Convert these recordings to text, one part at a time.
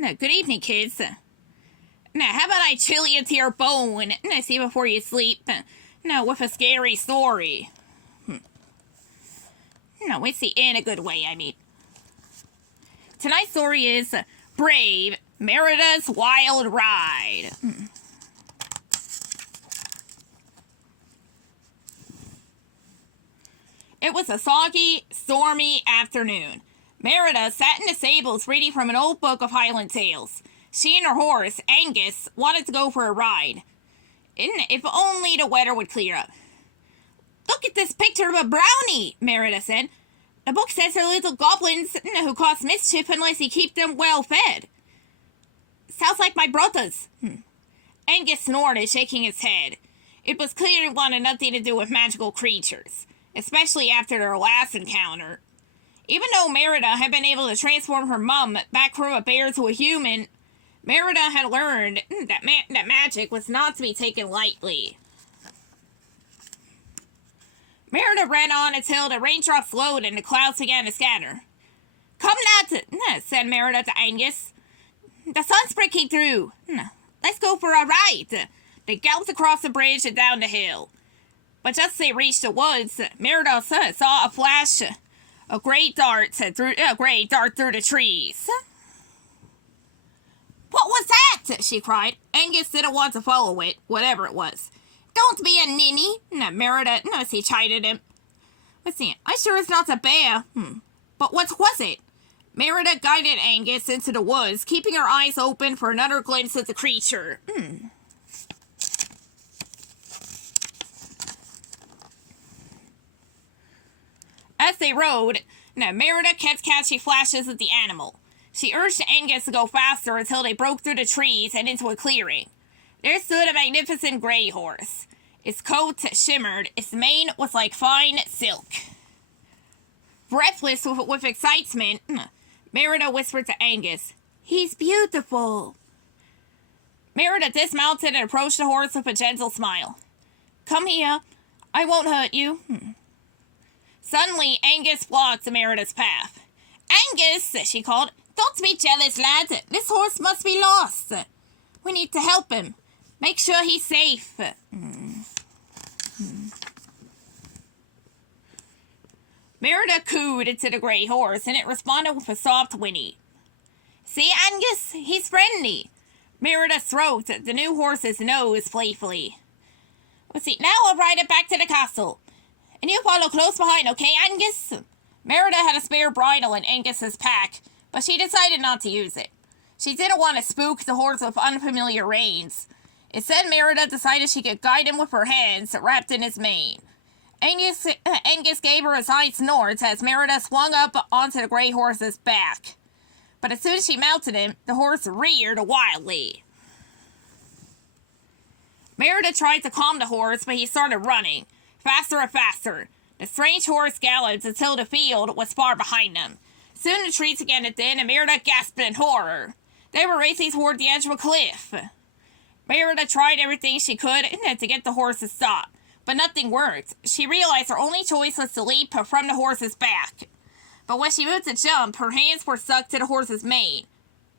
Now, good evening, kids. Now, how about I chill you to your bone? Now, see before you sleep. Now, with a scary story. No, it's the in a good way, I mean. Tonight's story is Brave, Merida's Wild Ride. It was a soggy, stormy afternoon. Merida sat in the stables reading from an old book of Highland tales. She and her horse, Angus, wanted to go for a ride. If only the weather would clear up. Look at this picture of a brownie, Merida said. The book says they're little goblins who cause mischief unless you keep them well fed. Sounds like my brothers. Angus snorted, shaking his head. It was clear he wanted nothing to do with magical creatures, especially after their last encounter. Even though Merida had been able to transform her mum back from a bear to a human, Merida had learned that magic was not to be taken lightly. Merida ran on until the raindrops slowed and the clouds began to scatter. Come, lads, said Merida to Angus. The sun's breaking through. Let's go for a ride. They galloped across the bridge and down the hill. But just as they reached the woods, Merida saw a flash, a great dart through the trees. What was that? She cried. Angus didn't want to follow it, whatever it was. Don't be a ninny, Merida, she chided him. Let's see, I'm sure it's not a bear. But what was it? Merida guided Angus into the woods, keeping her eyes open for another glimpse of the creature. As they rode, Merida kept catching flashes of the animal. She urged Angus to go faster until they broke through the trees and into a clearing. There stood a magnificent gray horse. Its coat shimmered, its mane was like fine silk. Breathless with excitement, Merida whispered to Angus, "He's beautiful." Merida dismounted and approached the horse with a gentle smile. "Come here, I won't hurt you." Suddenly, Angus blocked Merida's path. "Angus," she called, "don't be jealous, lad. This horse must be lost. We need to help him. Make sure he's safe." Merida cooed into the gray horse, and it responded with a soft whinny. "See, Angus? He's friendly." Merida stroked the new horse's nose playfully. "Let's see, now I'll ride it back to the castle. And you follow close behind, okay, Angus?" Merida had a spare bridle in Angus's pack, but she decided not to use it. She didn't want to spook the horse with unfamiliar reins. Instead, Merida decided she could guide him with her hands wrapped in his mane. Angus gave her a side snort as Merida swung up onto the gray horse's back. But as soon as she mounted him, the horse reared wildly. Merida tried to calm the horse, but he started running, faster and faster. The strange horse galloped until the field was far behind them. Soon the trees began to thin, and Merida gasped in horror. They were racing toward the edge of a cliff. Merida tried everything she could to get the horse to stop, but nothing worked. She realized her only choice was to leap from the horse's back. But when she moved to jump, her hands were stuck to the horse's mane.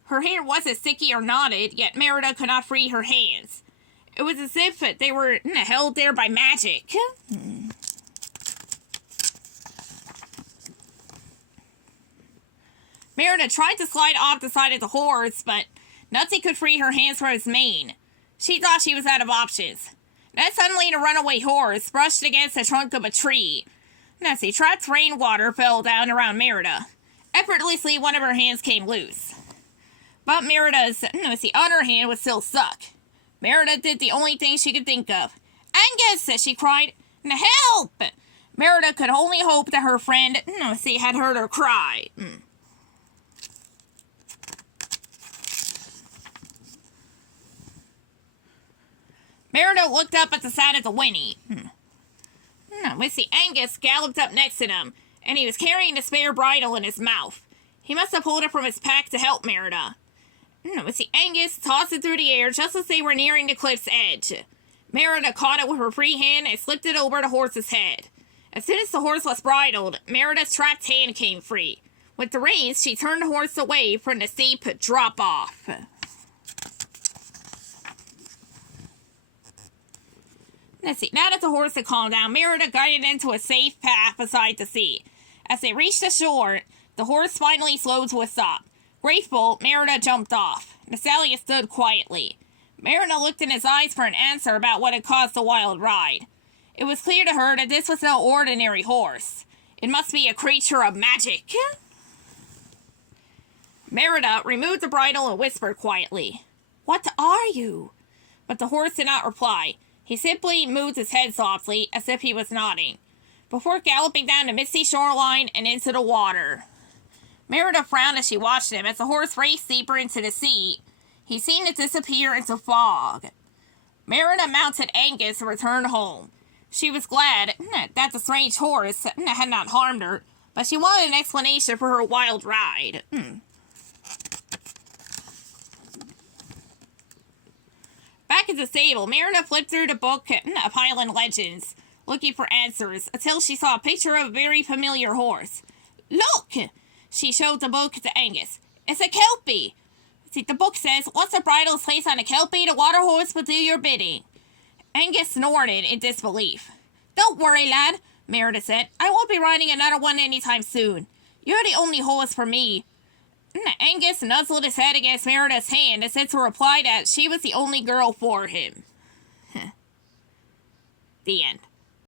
Her hair wasn't sticky or knotted, yet Merida could not free her hands. It was as if they were held there by magic. Merida tried to slide off the side of the horse, but nothing could free her hands from his mane. She thought she was out of options. Then suddenly the runaway horse brushed against the trunk of a tree. As the trapped rainwater fell down around Merida. Effortlessly, one of her hands came loose. But Merida's other hand was still stuck. Merida did the only thing she could think of. "Angus!" she cried. "Help!" Merida could only hope that her friend had heard her cry. Merida looked up at the sound of the whinny. Angus galloped up next to them, and he was carrying the spare bridle in his mouth. He must have pulled it from his pack to help Merida. Angus tossed it through the air just as they were nearing the cliff's edge. Merida caught it with her free hand and slipped it over the horse's head. As soon as the horse was bridled, Merida's trapped hand came free. With the reins, she turned the horse away from the steep drop-off. Let's see. Now that the horse had calmed down, Merida guided into a safe path beside the sea. As they reached the shore, the horse finally slowed to a stop. Grateful, Merida jumped off. Natalia stood quietly. Merida looked in his eyes for an answer about what had caused the wild ride. It was clear to her that this was no ordinary horse. It must be a creature of magic. Merida removed the bridle and whispered quietly, "What are you?" But the horse did not reply. He simply moved his head softly, as if he was nodding, before galloping down the misty shoreline and into the water. Merida frowned as she watched him as the horse raced deeper into the sea. He seemed to disappear into fog. Merida mounted Angus and returned home. She was glad that the strange horse had not harmed her, but she wanted an explanation for her wild ride. Back at the stable, Merida flipped through the book of Highland legends, looking for answers, until she saw a picture of a very familiar horse. "Look!" She showed the book to Angus. "It's a Kelpie!" See, the book says, "Once the bridle is placed on a Kelpie, the water horse will do your bidding." Angus snorted in disbelief. "Don't worry, lad," Merida said. "I won't be riding another one anytime soon. You're the only horse for me." Angus nuzzled his head against Merida's hand and said to reply that she was the only girl for him. The end.